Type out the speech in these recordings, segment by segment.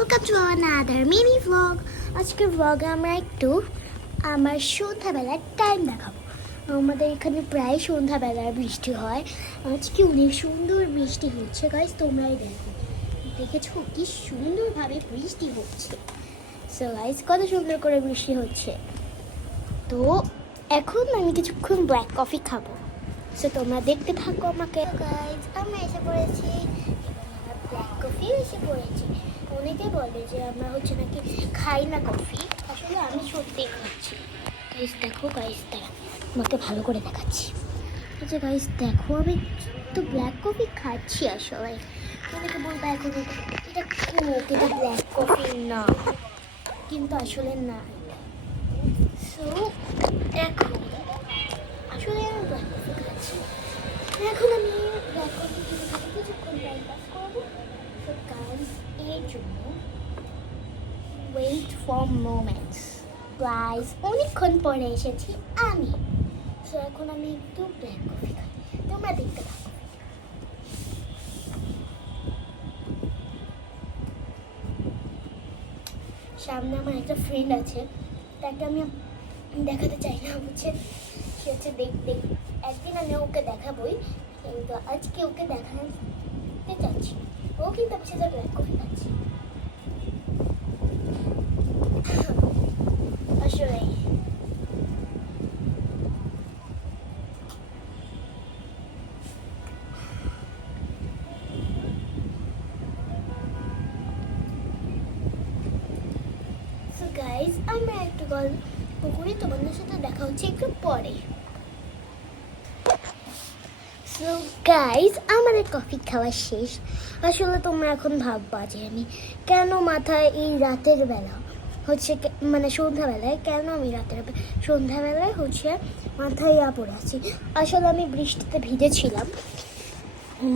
Welcome to another mini vlog. আজকের ভ্লগে আমরা একটু আমার সন্ধ্যাবেলার টাইম দেখাবো। আমাদের এখানে প্রায় সন্ধ্যাবেলার বৃষ্টি হয়। আজকে অনেক সুন্দর বৃষ্টি হচ্ছে গাইস, তোমরাই দেখেছো কি সুন্দরভাবে বৃষ্টি হচ্ছে। সো গাইস, কত সুন্দর করে বৃষ্টি হচ্ছে। তো এখন আমি কিছুক্ষণ ব্ল্যাক কফি খাবো। সো তোমরা দেখতে থাকো আমাকে। গাইস, আমরা এসে পড়েছি, ব্ল্যাক কফি এসে পড়েছি। অনেকে বলে যে আমরা হচ্ছে নাকি খাই না কফি, আসলে আমি সত্যিই খাচ্ছি। গাইস দেখো, গাইস দেখো, আমাকে ভালো করে দেখাচ্ছি। আচ্ছা গাইস দেখো, আমি তো ব্ল্যাক কফি খাচ্ছি আসলে। অনেকে বলবে এখন এটা কোক, এটা ব্ল্যাক কফি না, কিন্তু আসলে না। সো এখন আসলে আমি ব্ল্যাক কফি খাচ্ছি। এখন আমি ব্ল্যাক কফি কিছুক্ষণ টাইম পাস করবো। তো গাইস এর জন্য ওয়েট ফর মোমেন্টস। গাইস অনেকক্ষণ পরে এসেছি আমি। সো এখন আমি একটু ব্ল্যাক কফি খাই, তোমরা দেখতে থাকো। সামনে আমার একটা ফ্রেন্ড আছে, তাকে আমি দেখাতে চাই না, বুঝছে। সে হচ্ছে দেখ একদিন আমি ওকে দেখাবই, কিন্তু আজকে ওকে দেখাতে চাচ্ছি। ও কিন্তু আমি সেটা ব্ল্যাক কফি খাচ্ছি আসলে। সো গাইজ, আমরা একটু গল্প করি, তোমাদের সাথে দেখা হচ্ছে একটু পরে। সো গাইজ, আমাদের কফি খাওয়া শেষ। আসলে তোমরা এখন ভাববা যে আমি কেন মাথায় এই রাতের বেলা হচ্ছে মানে সন্ধ্যাবেলায় কেন আমি সন্ধ্যাবেলায় হচ্ছে মাথায় পড়ে আছি। আসলে আমি বৃষ্টিতে ভিজেছিলাম,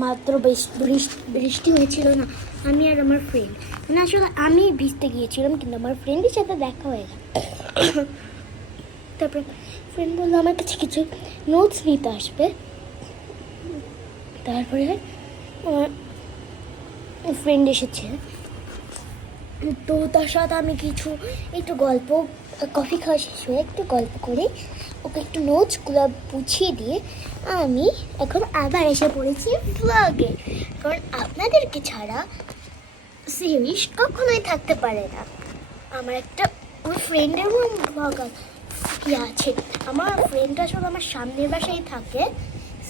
মাত্র বৃষ্টি হয়েছিল না, আমি আর আমার ফ্রেন্ড, মানে আসলে আমি ভিজতে গিয়েছিলাম কিন্তু আমার ফ্রেন্ডের সাথে দেখা হয়ে গেল। তারপরে ফ্রেন্ড বললো আমার কাছে কিছু নোটস নিতে আসবে। তারপরে আমার ফ্রেন্ড এসেছে, তো তার সাথে আমি কিছু একটু গল্প, কফি খাওয়া শেষ হয়ে একটু গল্প করে ওকে একটু নোটসগুলো বুঝিয়ে দিয়ে আমি এখন আবার এসে পড়েছি ব্লগে। কারণ আপনাদেরকে ছাড়া সিরিজ কখনোই থাকতে পারে না। আমার একটা ওই ফ্রেন্ডেরও ব্লগ আছে, আমার ফ্রেন্ড আসলে আমার সামনের বাসায় থাকে।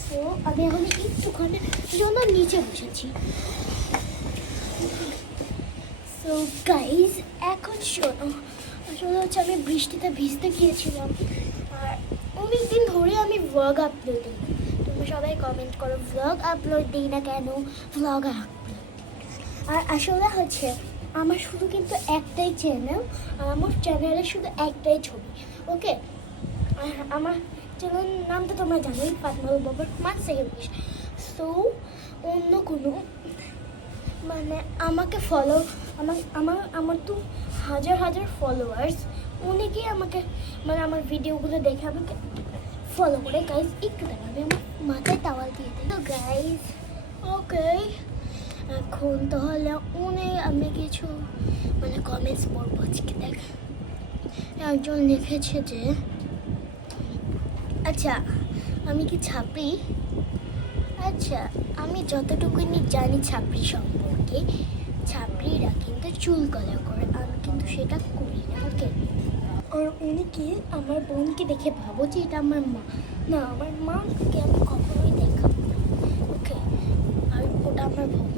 সো আমি এখন একটুখানের জন্য নিচে বসেছি। সো গাইজ, এখন শোনো, আসলে হচ্ছে আমি বৃষ্টিতে ভিজতে গিয়েছিলাম আর অনেক দিন ধরে আমি ভ্লগ আপলোড দিই। তোমরা সবাই কমেন্ট করো ভ্লগ আপলোড দিই না কেন, ভ্লগ আপলোড। আর আসলে হচ্ছে আমার শুধু কিন্তু একটাই চ্যানেল, আমার চ্যানেলে শুধু একটাই ছবি, ওকে। আর আমার চ্যানেলের নাম তো তোমরা জানোই, ফাতমাল বাবার মানসে। সো অন্য কোনো মানে আমাকে ফলো, আমার তো হাজার হাজার ফলোয়ার্স, অনেকেই আমাকে মানে আমার ভিডিওগুলো দেখে আমাকে ফলো করে। গাইজ একটু দেখো, আমি আমার মাথায় টাওয়াল দিয়ে দিই। তো গাইজ ওকে, এখন তাহলে আমি কিছু মানে কমেন্টস পড়বো আজকে। দেখ, একজন লিখেছে যে আচ্ছা আমি কি ছাপড়ি? আচ্ছা, আমি যতটুকুনি জানি ছাপড়ি সম্পর্কে, ছাপড়িরা কিন্তু চুল কালার করে, আমি কিন্তু সেটা করি না, ওকে। আর অনেকে আমার বোনকে দেখে ভাবো যে এটা আমার মা, না আমার মাকে আমি কখনোই দেখাবো না, ওকে। আর ওটা আমার বোন।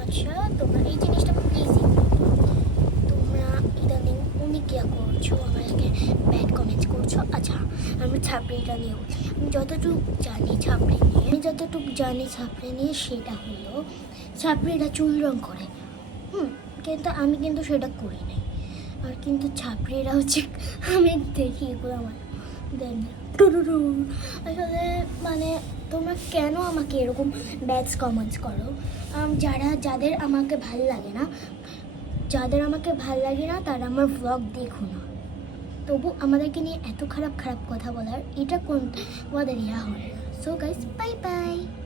আচ্ছা তোমরা এই জিনিসটা প্লিজ তোমরা ইদানিং অনেকে করছো, আমাকে ব্যাড কমেন্টস করছো। আচ্ছা আমি ছাপড়িটা নিয়ে আমি যতটুকু জানি ছাপড়ি নিয়ে সেটা হলো ছাপড়িরা চুল রং করে, কিন্তু আমি কিন্তু সেটা করি নাই। আর কিন্তু ছাপড়িরা হচ্ছে আমি দেখি এগুলো আমার দেন আসলে মানে তোমরা কেন আমাকে এরকম ব্যাড কমেন্টস করো? যাদের আমাকে ভাল লাগে না, তারা আমার ভ্লগ দেখো না, তবু আমাদেরকে নিয়ে এত খারাপ কথা বলার এটা কোন আমাদের ইয়া হয় না। So guys, bye bye.